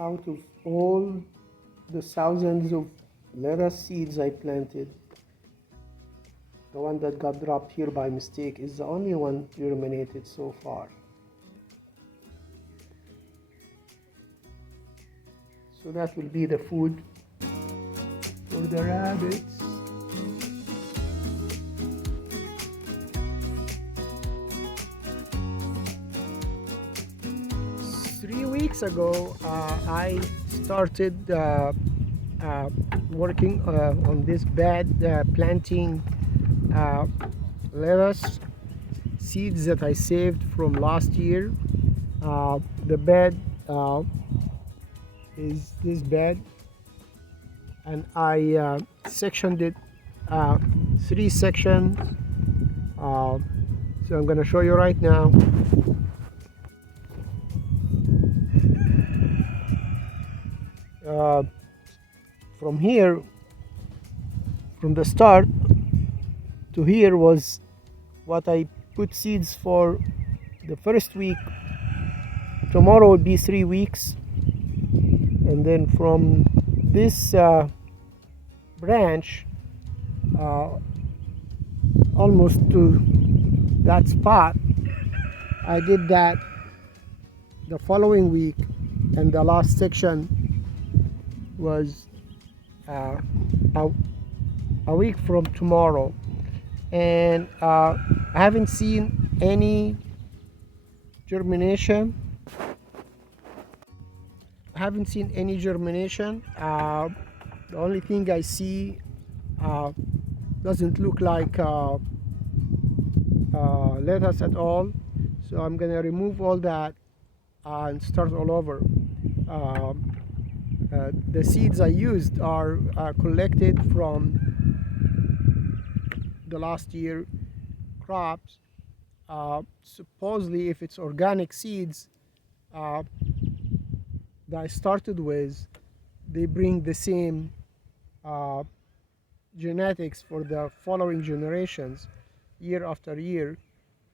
Out of all the thousands of lettuce seeds I planted, the one that got dropped here by mistake is the only one germinated so far. So that will be the food for the rabbits. 3 weeks ago, I started working on this bed, planting lettuce seeds that I saved from last year. The bed is this bed, and I sectioned it 3 sections. So I'm going to show you right now. From here, from the start to here was what I put seeds for the first week. Tomorrow will be 3 weeks, and then from this branch almost to that spot, I did that the following week, and the last section was a week from tomorrow. And I haven't seen any germination. The only thing I see doesn't look like lettuce at all. So I'm gonna remove all that and start all over. The seeds I used are collected from the last year crops. Supposedly, if it's organic seeds that I started with, they bring the same genetics for the following generations year after year,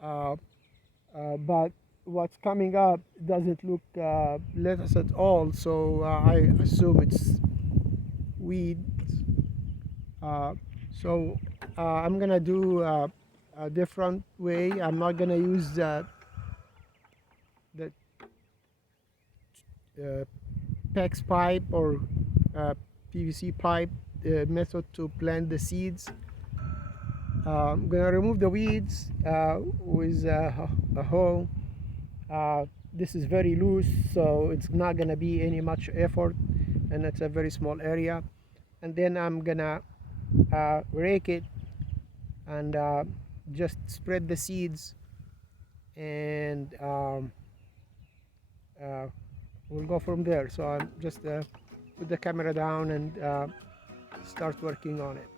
but what's coming up doesn't look lettuce at all, so I assume it's weeds. So I'm gonna do a different way. I'm not gonna use the PEX pipe or PVC pipe method to plant the seeds. I'm gonna remove the weeds with a hoe. This is very loose, so it's not gonna be any much effort, and it's a very small area. And then I'm gonna rake it and just spread the seeds, and we'll go from there. So I'm just put the camera down and start working on it.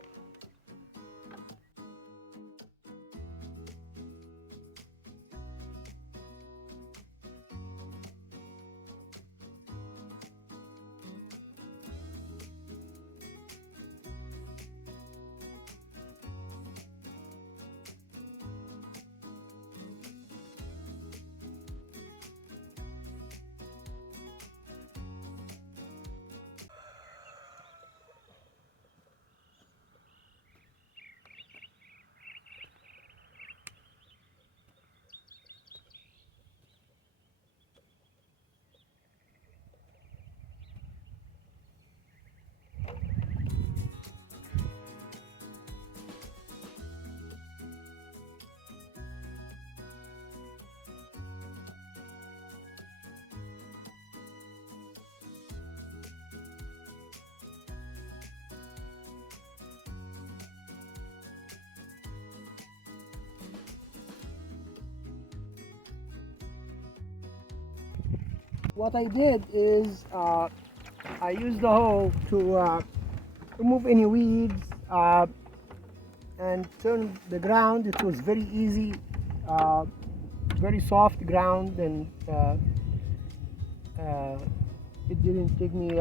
What I did is I used the hoe to remove any weeds and turn the ground. It was very easy, very soft ground, and it didn't take me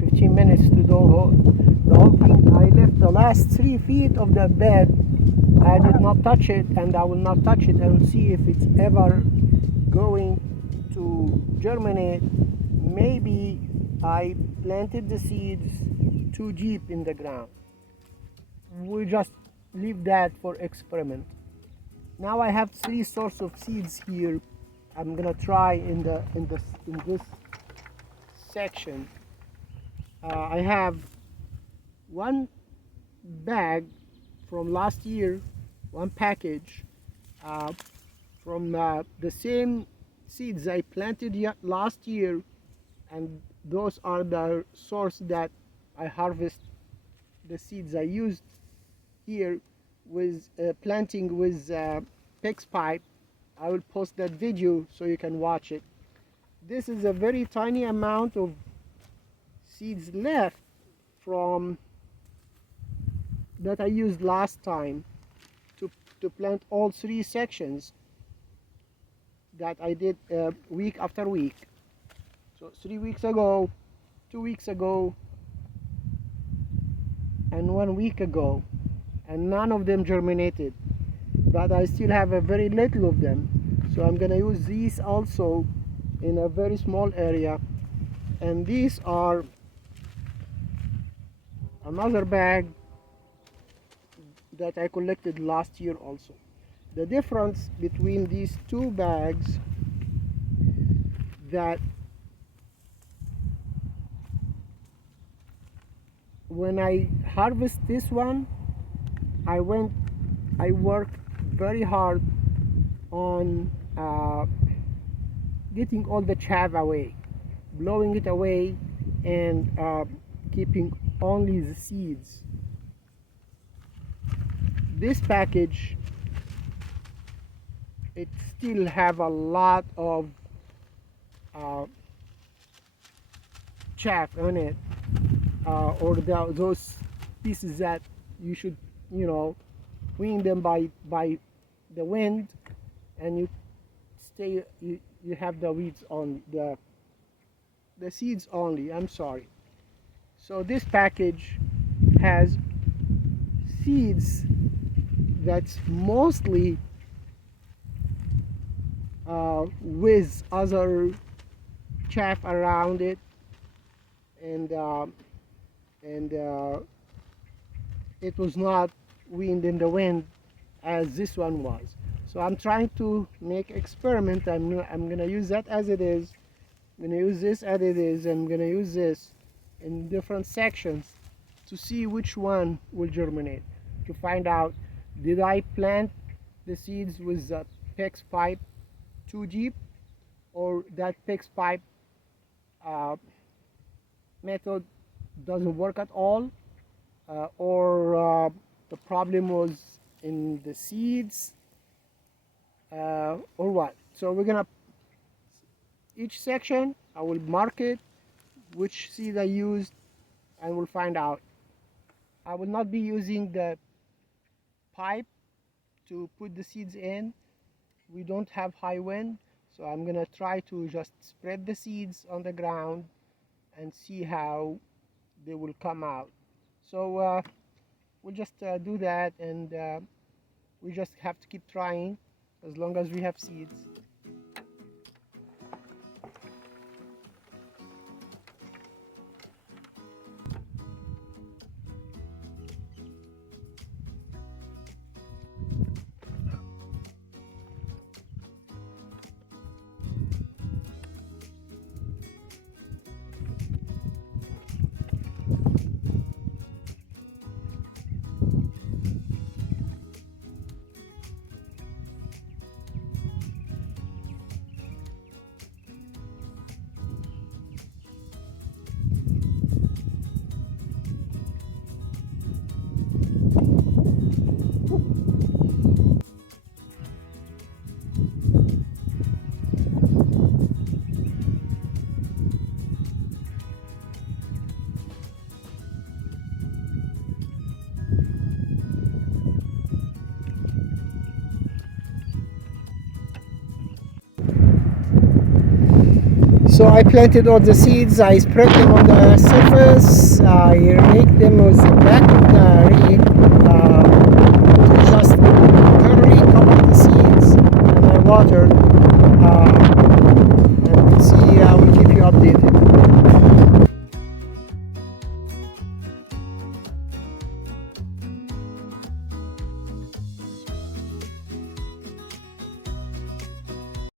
15 minutes to do the whole thing. I left the last 3 feet of the bed. I did not touch it, and I will not touch it. I will see if it's ever going to germinate. maybe I planted the seeds too deep in the ground. We just leave that for experiment. Now I have three sorts of seeds here. I'm gonna try in this section. I have one bag from last year, one package from the same seeds I planted last year, and those are the source that I harvest the seeds I used here with planting with PEX pipe. I will post that video so you can watch it. This is a very tiny amount of seeds left from that I used last time to plant all three sections that I did week after week. So 3 weeks ago, 2 weeks ago, and 1 week ago, and none of them germinated, but I still have a very little of them. So I'm gonna use these also in a very small area, and these are another bag that I collected last year also. The difference between these two bags, that when I harvest this one, I worked very hard on getting all the chaff away, blowing it away, and keeping only the seeds. This package, it still have a lot of chaff on it, or those pieces that you should, wean them by the wind, and you have the weeds on the seeds only. I'm sorry. So this package has seeds that's mostly with other chaff around it, and it was not weaned in the wind as this one was. So I'm trying to make experiment. I'm gonna use that as it is. I'm gonna use this as it is. I'm gonna use this in different sections to see which one will germinate, to find out, did I plant the seeds with the PEX pipe too deep, or that PEX pipe method doesn't work at all, or the problem was in the seeds, or what. So we're gonna, each section I will mark it, which seed I used, and we'll find out. I will not be using the pipe to put the seeds in. We don't have high wind, so I'm gonna try to just spread the seeds on the ground and see how they will come out. So we'll just do that, and we just have to keep trying as long as we have seeds. So I planted all the seeds, I spread them on the surface, I raked them with the back of the rake to just thoroughly cover the seeds, and I watered